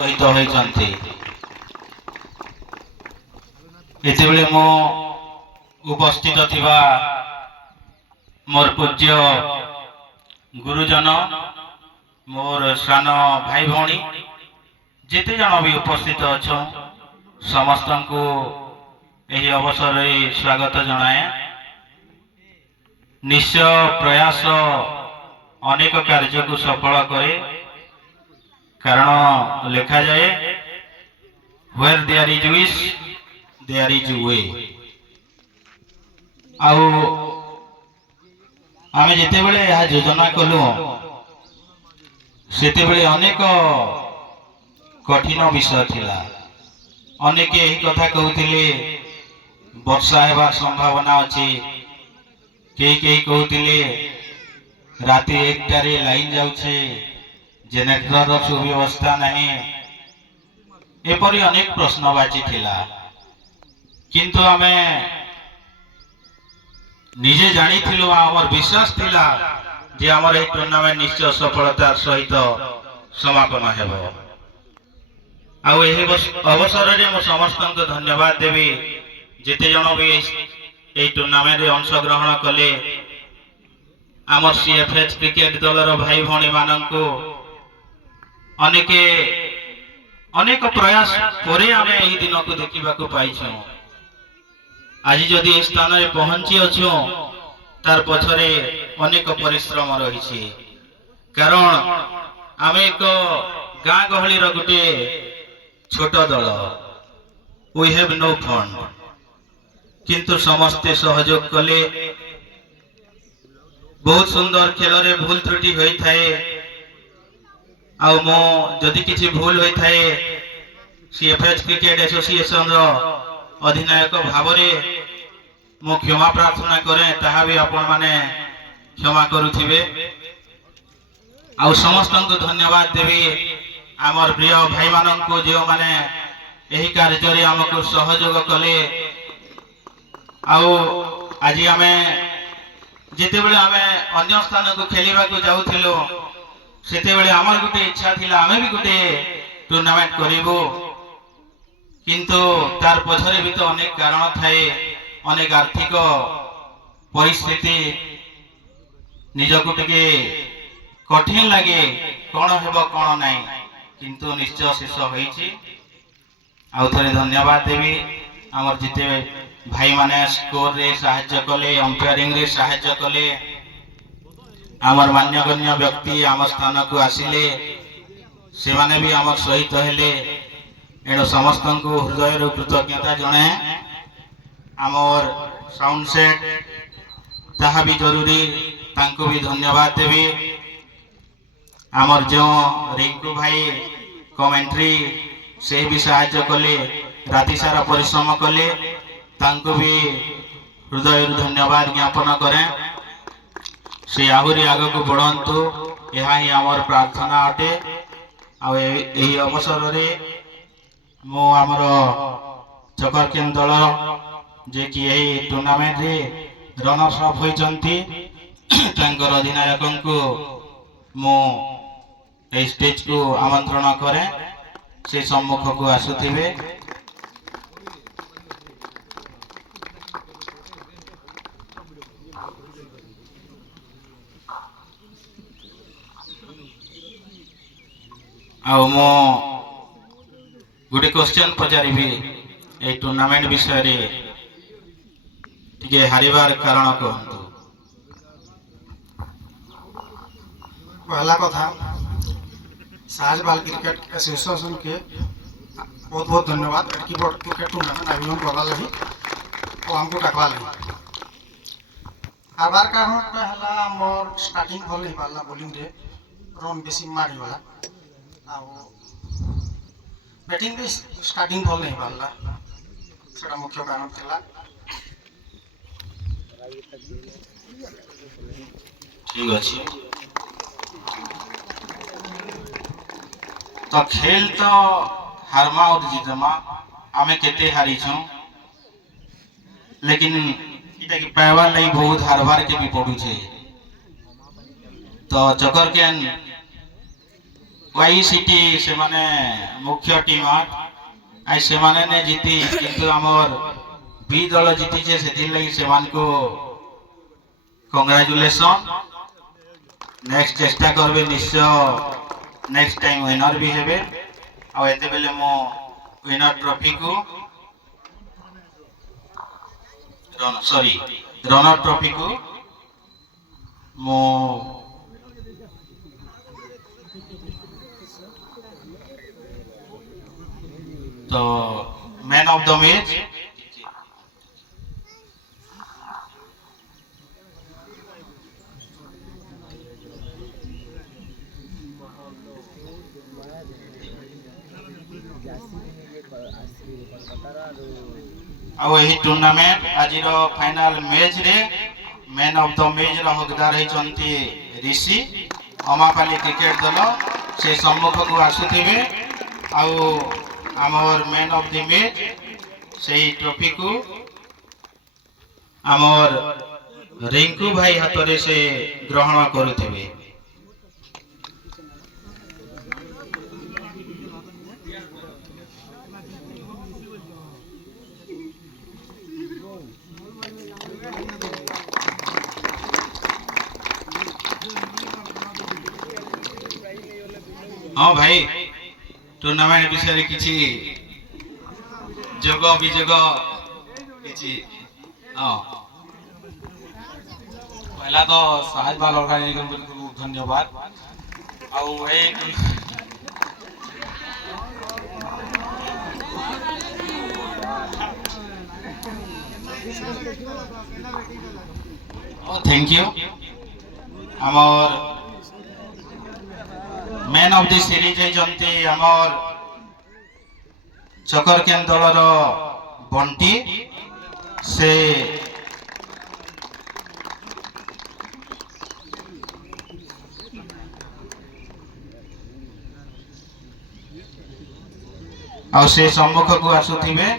ସହିତ ହୋଇଛନ୍ତି। ଏତେବେଳେ ମୁଁ ଉପସ୍ଥିତ ଥିବା ମୋର ପୂଜ୍ୟ ଗୁରୁଜନ, ମୋର ସାନ ଭାଇ ଭଉଣୀ ଯେତେ ଜଣ ବି ଉପସ୍ଥିତ ଅଛ ସମସ୍ତଙ୍କୁ ଏହି ଅବସରରେ ସ୍ୱାଗତ ଜଣାଏ। ନିଶ୍ଚୟ ପ୍ରୟାସ ଅନେକ କାର୍ଯ୍ୟକୁ ସଫଳ କରେ, କାରଣ ଲେଖାଯାଏ where there is wish there is way। ଆଉ ଆମେ ଯେତେବେଳେ ଏହା ଯୋଜନା କଲୁ ସେତେବେଳେ ଅନେକ କଠିନ ବିଷୟ ଥିଲା। ଅନେକ ଏହି କଥା କହୁଥିଲେ ବର୍ଷା ହେବାର ସମ୍ଭାବନା ଅଛି, କେହି କେହି କହୁଥିଲେ ରାତି 1টাରେ ଲାଇନ୍ ଯାଉଛି, ଜେନେରେଟରର ସୁବ୍ୟବସ୍ଥା ନାହିଁ, ଏପରି ଅନେକ ପ୍ରଶ୍ନବାଚୀ ଥିଲା। କିନ୍ତୁ ଆମେ ନିଜେ ଜାଣିଥିଲୁ, ଆମର ବିଶ୍ୱାସ ଥିଲା ଯେ ଆମର ଏହି ଟୁର୍ଣ୍ଣାମେଣ୍ଟ ନିଶ୍ଚୟ ସଫଳତାର ସହିତ ସମାପନ ହେବ। ଆଉ ଏହି ଅବସରରେ ମୁଁ ସମସ୍ତଙ୍କୁ ଧନ୍ୟବାଦ ଦେବି ଯେତେ ଜଣ ବି ଏହି ଟୁର୍ଣ୍ଣାମେଣ୍ଟରେ ଅଂଶଗ୍ରହଣ କଲେ। ଆମର CFH କ୍ରିକେଟ ଦଳର ଭାଇ ଭଉଣୀ ମାନଙ୍କୁ ଅନେକ ପ୍ରୟାସ ପରେ ଆମେ ଏହି ଦିନକୁ ଦେଖିବାକୁ ପାଇଛୁ। ଆଜି ଯଦି ଏହି ସ୍ଥାନରେ ପହଞ୍ଚି ଅଛୁ ତାର ପଛରେ ଅନେକ ପରିଶ୍ରମ ରହିଛି, କାରଣ ଆମେ ଏକ ଗାଁ ଗହଳିର ଗୋଟେ ଛୋଟ ଦଳ। we have no fund, କିନ୍ତୁ ସମସ୍ତେ ସହଯୋଗ କଲେ। ବହୁତ ସୁନ୍ଦର ଖେଳରେ ଭୁଲ ତ୍ରୁଟି ହୋଇଥାଏ, ଆଉ ମୁଁ ଯଦି କିଛି ଭୁଲ ହୋଇଥାଏ CFH କ୍ରିକେଟ ଆସୋସିଏସନର ଅଧିନାୟକ ଭାବରେ ମୁଁ କ୍ଷମା ପ୍ରାର୍ଥନା କରେ, ତାହା ବି ଆପଣମାନେ କ୍ଷମା କରୁଥିବେ। ଆଉ ସମସ୍ତଙ୍କୁ ଧନ୍ୟବାଦ ଦେବି ଆମର ପ୍ରିୟ ଭାଇମାନଙ୍କୁ ଯେଉଁମାନେ ଏହି କାର୍ଯ୍ୟରେ ଆମକୁ ସହଯୋଗ କଲେ। ଆଉ ଆଜି ଆମେ ଯେତେବେଳେ ଆମେ ଅନ୍ୟ ସ୍ଥାନକୁ ଖେଳିବାକୁ ଯାଉଥିଲୁ ସେତେବେଳେ ଆମର ଗୋଟେ ଇଚ୍ଛା ଥିଲା ଆମେ ବି ଗୋଟେ ଟୁର୍ଣ୍ଣାମେଣ୍ଟ କରିବୁ, କିନ୍ତୁ ତାର ପଛରେ ବି ତ ଅନେକ କାରଣ ଥାଏ, ଅନେକ ଆର୍ଥିକ ପରିସ୍ଥିତି ନିଜକୁ ଟିକେ କଠିନ ଲାଗେ, କଣ ହେବ କଣ ନାହିଁ, କିନ୍ତୁ ନିଶ୍ଚୟ ଶେଷ ହୋଇଛି। ଆଉ ଥରେ ଧନ୍ୟବାଦ ଦେବି ଆମର ଯେତେ ଭାଇମାନେ ସ୍କୋରରେ ସାହାଯ୍ୟ କଲେ, ଅମ୍ପାୟାରିଂରେ ସାହାଯ୍ୟ କଲେ, ଆମର ମାନ୍ୟଗଣ୍ୟ ବ୍ୟକ୍ତି ଆମ ସ୍ଥାନକୁ ଆସିଲେ, ସେମାନେ ବି ଆମ ସହିତ ହେଲେ। ଏଣୁ ସମସ୍ତଙ୍କୁ ହୃଦୟରୁ କୃତଜ୍ଞତା ଜଣାଏ। ଆମର ସାଉଣ୍ଡ ସେଟ୍ ତାହା ବି ଜରୁରୀ, ତାଙ୍କୁ ବି ଧନ୍ୟବାଦ ଦେବି। ଆମର ଯେଉଁ ରିଙ୍କୁ ଭାଇ କମେଣ୍ଟ୍ରି ସେ ବି ସାହାଯ୍ୟ କଲେ, ରାତି ସାରା ପରିଶ୍ରମ କଲେ, ତାଙ୍କୁ ବି ହୃଦୟରୁ ଧନ୍ୟବାଦ ଜ୍ଞାପନ କରେ। ସେ ଆହୁରି ଆଗକୁ ବଢ଼ନ୍ତୁ, ଏହା ହିଁ ଆମର ପ୍ରାର୍ଥନା ଅଟେ। ଆଉ ଏହି ଅବସରରେ ମୁଁ ଆମର ଚକରକେନ୍ ଦଳ ଯିଏକି ଏହି ଟୁର୍ଣ୍ଣାମେଣ୍ଟରେ ରନର୍ସ ଅପ୍ ହୋଇଛନ୍ତି ତାଙ୍କର ଅଧିନାୟକଙ୍କୁ ମୁଁ ଏହି ଷ୍ଟେଜକୁ ଆମନ୍ତ୍ରଣ କରେ, ସେ ସମ୍ମୁଖକୁ ଆସୁଥିବେ। ଆଉ ମୁଁ ଗୋଟେ क्वेश्चन पचारिबी ए टूर्नामेंट विषय रे, टिके हारिबार कारण कहतु। पहला कथा साज बाल क्रिकेट एसोसिएशन के बहुत बहुत धन्यवाद एटकी बड़ क्रिकेट टूर्नामेंट आयोजन करला लगी और हमको डाकला लगी। आबार कारण पहला मोर स्टार्टिंग भल नहीं पाला, बॉलिंग रे रन बेसी मारी वाला आ बैटिंग भी स्टार्टिंग भल नहीं पाला, सेटा मुख्य कारण थिला। ठीक अछि, तो खेल तो हारमा और जीतमा आमे केते हारी छौ, लेकिन इटा की पाइबा नहीं बहुत हारबार के भी पड़ू छे। तो चकरकेन YCT से माने मुख्य टीम आई से माने ने जीती किंतु हमर बी दल जीती जे सेथि लगी से मान को कांग्रेचुलेशन नेक्स्ट चेष्टा करबे निश्चय नेक्स्ट टाइम विनर भी हेबे आ एते बेले मो विनर ट्रॉफी को रनर ट्रॉफी को मो तो मैन ऑफ द मैच ଆଉ ଏହି ଟୁର୍ଣ୍ଣାମେଣ୍ଟ ଆଜିର ଫାଇନାଲ ମ୍ୟାଚ୍ ରେ ମ୍ୟାନ୍ ଅଫ୍ ଦ ମ୍ୟାଚ୍ ର ହକଦାର ହେଇଛନ୍ତି ରିଷି ଅମାପାଲି କ୍ରିକେଟ ଦଳ ସେ ସମ୍ମୁଖକୁ ଆସୁଥିବେ ଆଉ ଆମର ମ୍ୟାନ୍ ଅଫ୍ ଦି ମ୍ୟାଚ୍ ସେହି ଟ୍ରଫିକୁ ଆମର ରିଙ୍କୁ ଭାଇ ହାତରେ ସେ ଗ୍ରହଣ କରୁଥିବେ। हाँ भाई टूर्नामेंट विषय किसी जोग अभियोग किसी हाँ पहला तो साहज बाल ऑर्गेनाइजेशन को धन्यवाद थैंक यू आमर मैन ऑफ द सीरीज होती आमर चकर केन दलर बंटी से और से सम्मुख को आसुथिबे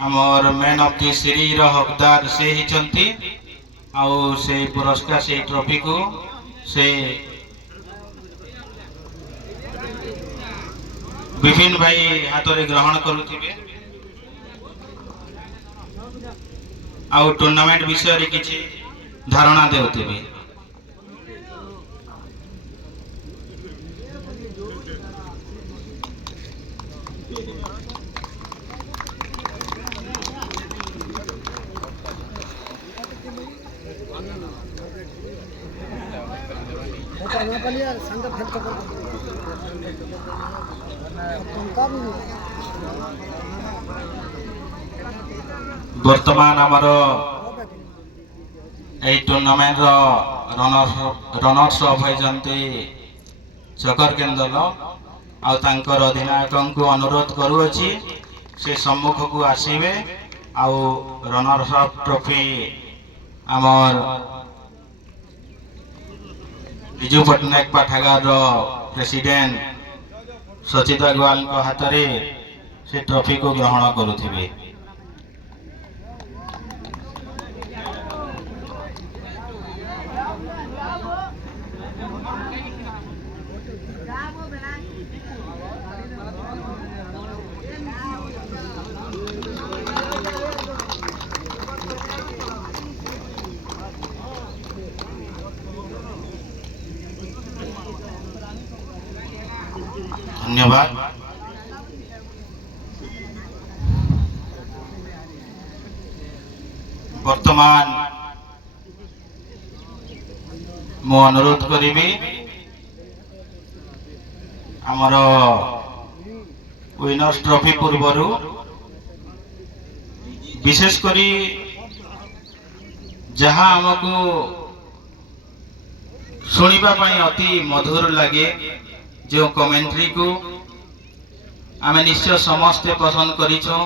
आमर मैन ऑफ द सीरीज रो हकदार से ही चलती आउ से पुरस्कार से ट्रॉफी को से विभिन्न भाई हाथ रे ग्रहण करुथिबे आउ टूर्नामेंट विषय रे किछि धारणा देउथिबे। वर्तमान आमर ए टूर्नामेंट रनर्स अफ होती चकर केंद्र आर अधिनायक को अनुरोध करुअछि से सम्मुख को आसवे आउ रनर्स अफ ट्रॉफी आमर विजु पट्टनायक पाठागार प्रेसिडेंट सचित अग्रवाल हाथ में से ट्रॉफी को ग्रहण करुथिबे। धन्यवाद। वर्तमान मु अनुरोध करी आमर विनर्स ट्रॉफी पूर्वर विशेषकर जहाँ आमको शुणा अति मधुर लगे जो कमेंट्री को आम निश्चय समस्ते पसंद करिछो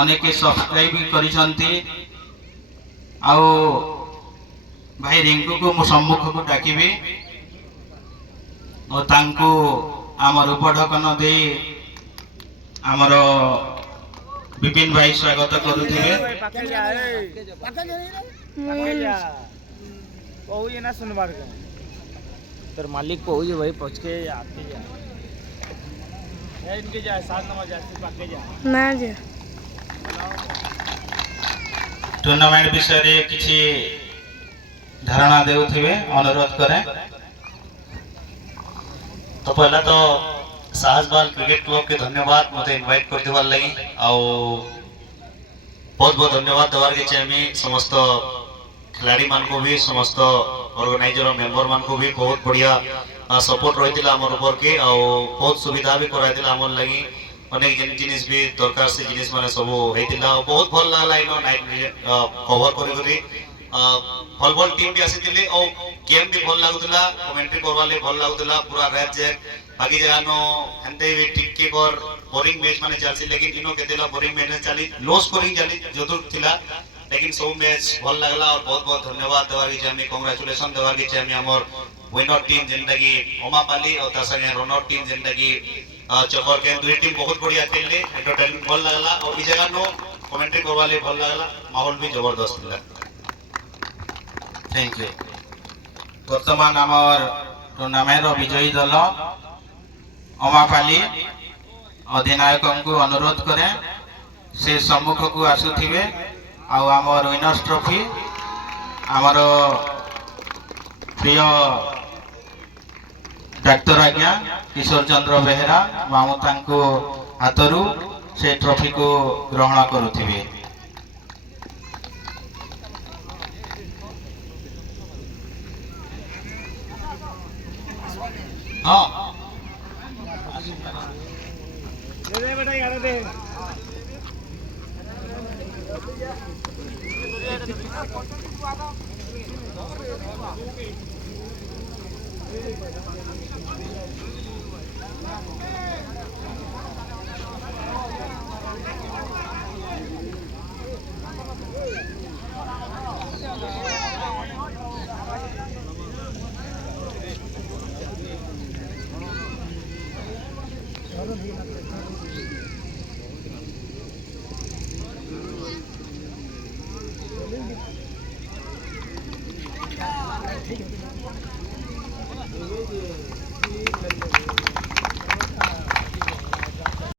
अनेक सब्सक्राइब भी करिसंती आउ भाई रिंकू को मु सम्मुख को डाकिबी और तांको आमर उपढकन दे आमर विपिन भाई स्वागत करुथिबे। कहुए ना सुनबार के तोर मालिक कहुए भाई पहुँच के आके जा इनके जा 7 नंबर जा पाके जा ना जा टूर्नामेंट विषय रे किछि धारणा देउथिबे अनुरोध करे। तो पहला तो साहस बाल क्रिकेट क्लब के धन्यवाद मते इनवाइट कर देवार लगी आउ बहुत बहुत धन्यवाद देवार के चाहिए समस्त खिलाड़ी मान को भी समस्त ऑर्गेनाइजर मेंबर मान को भी बहुत बढ़िया सपोर्ट रही आमर ऊपर के आउ बहुत सुविधा भी कराई आमर लगी अनेक जिनिस भी दरकार से जिनिस माने सब होइतिला बहुत भल लागला इनो नाइट कवर करी भल भल टीम भी आसीतिले और गेम भी भल लागुतला कमेंट्री करवाले भल लागुतला पूरा रैप जैक बाकी जगह नो हंते भी टिक्के कर बोरिंग मैच माने चलसी लेकिन इनो केतेला बोरिंग मैच चली लो स्कोरिंग चली जदुर थिला लेकिन सब मैच भल लागला और बहुत बहुत धन्यवाद देवार की हमें कांग्रेचुलेशन देवार की हमें हमर विनर टीम जेंटा की ओमापाली और ता संगे रनर टीम जेंटा की चकर के दुई टीम बहुत बढ़िया खेलले एंटरटेनमेंट भल लागला और ई जगह नो कमेंट्री करवाले भल लागला माहौल भी जबरदस्त थिला। Thank you. वर्तमान आमर टूर्नामेंट रो विजयी दल अमापाली अधिनायक को अनुरोध करे से सम्मुख को आसुथिबे आउ आमर विनर्स ट्रॉफी आमर प्रिय डाक्तर आज्ञा किशोर चंद्र बेहेरा मामू तांको हाथरू से ट्रॉफी को ग्रहण करुथिबे। हाँ दे बेटा यार दे ठीक है।